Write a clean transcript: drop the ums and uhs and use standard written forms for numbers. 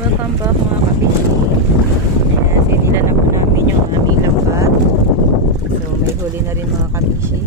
Welcome back mga kabishi. Ayan, sinila na po namin yung aming lambat. So may huli na rin mga kabishi.